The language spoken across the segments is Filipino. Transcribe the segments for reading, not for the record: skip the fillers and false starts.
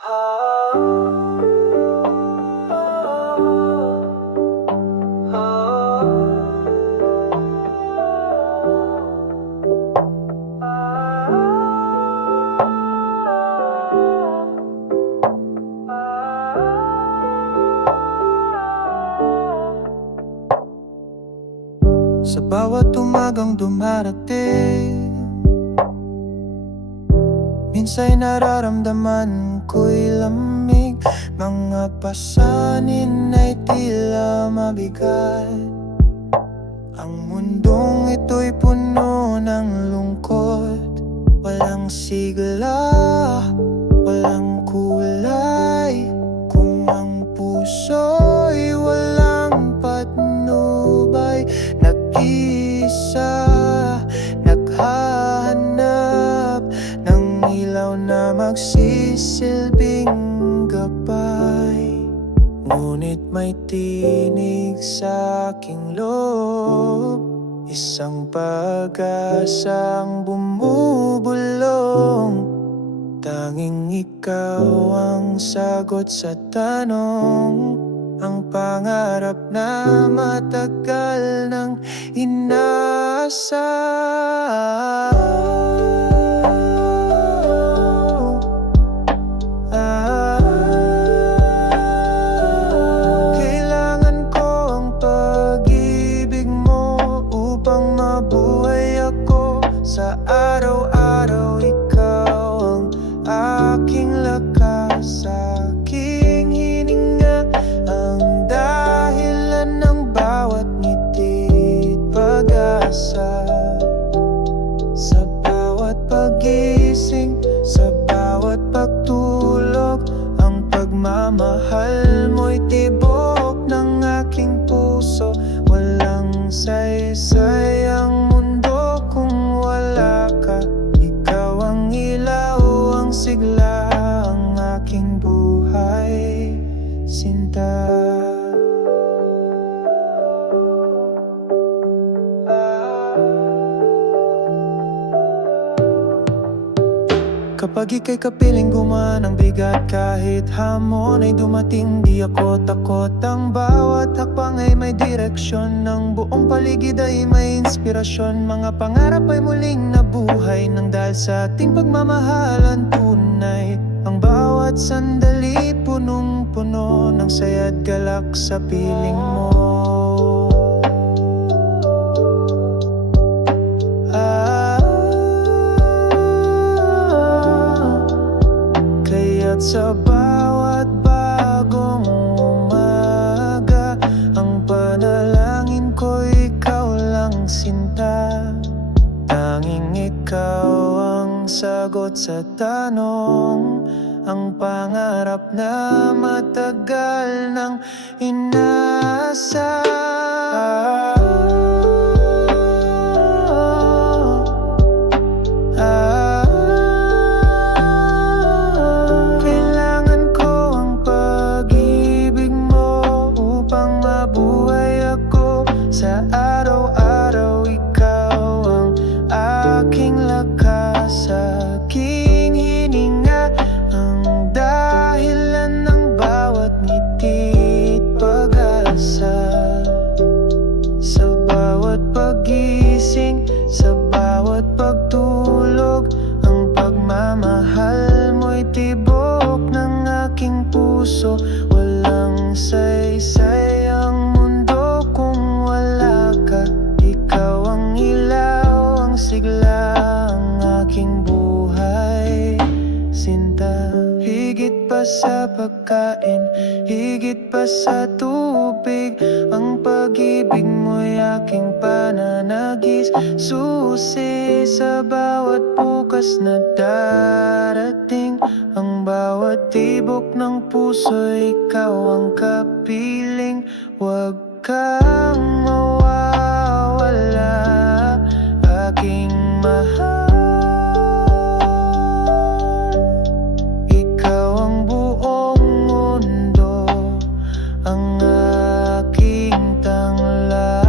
Sa bawat umagang dumarating, minsa'y nararamdaman ko'y lamig. Mga pasanin ay tila mabigat. Ang mundong ito'y puno ng lungkot. Walang sigla, walang kulay. Kung ang puso'y walang patnubay, nag-isa, naghahanap ng ilaw na magsisilbing gabay. Ngunit may tinig sa aking loob, isang pag-asang bumubulong. Tanging ikaw ang sagot sa tanong, ang pangarap na matagal nang inaasa. Kailangan ko ang pag-ibig mo upang mabuhay ako. Sa araw-araw ikaw ang aking lakas, aking hininga, ang dahilan ng bawat ngiti at pag-asa. Sa bawat pagising, sa bawat pagtulog, ang pagmamahal mo'y tibok ng aking puso. Walang saysay ang mundo kung wala ka. Ikaw ang ilaw, ang sigla, ang aking buhay, Sinta. Kapag ika'y kapiling, gumaan ang bigat. Kahit hamon ay dumating, di ako takot. Ang bawat hakbang ay may direksyon, ng buong paligid ay may inspirasyon. Mga pangarap ay muling nabuhay nang dahil sa ating pagmamahalan tunay. Ang bawat sandali punong-puno ng saya at galak sa piling mo. Sa bawat bagong umaga, ang panalangin ko ikaw lang, Sinta. Tanging ikaw ang sagot sa tanong, ang pangarap na matagal nang inaasa. Sa araw-araw ikaw ang aking lakas, aking hininga, ang dahilan ng bawat ngiti at pag-asa. Sa bawat pagising, sa bawat pagtulog, ang pagmamahal mo'y tibok ng aking puso. Walang saysay ang mundo kung wala ka. Ikaw ang ilaw, ang sigla, ang aking buhay, Sinta. Higit pa sa pagkain, higit pa sa tubig, ang pag-ibig mo'y aking pananagis. Susi sa bawat bukas na darating, ang bawat tibok ng puso, ikaw ang kapiling. Huwag kang mawawala, aking mahal. Ikaw ang buong mundo, ang aking tanglaw.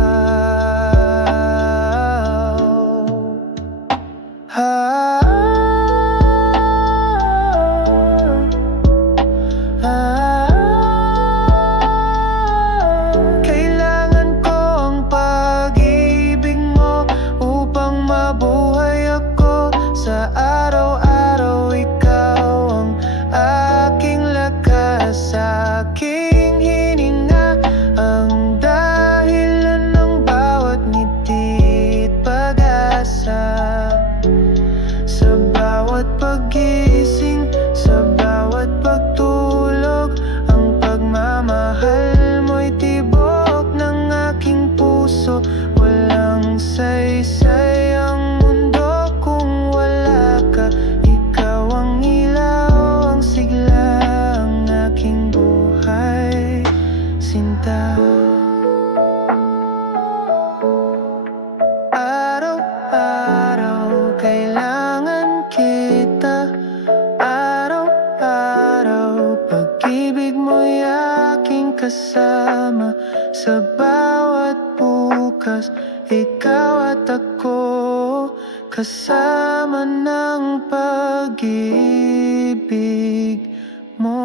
kasama sa bawat bukas. Ikaw at ako, kasama ng pag-ibig mo.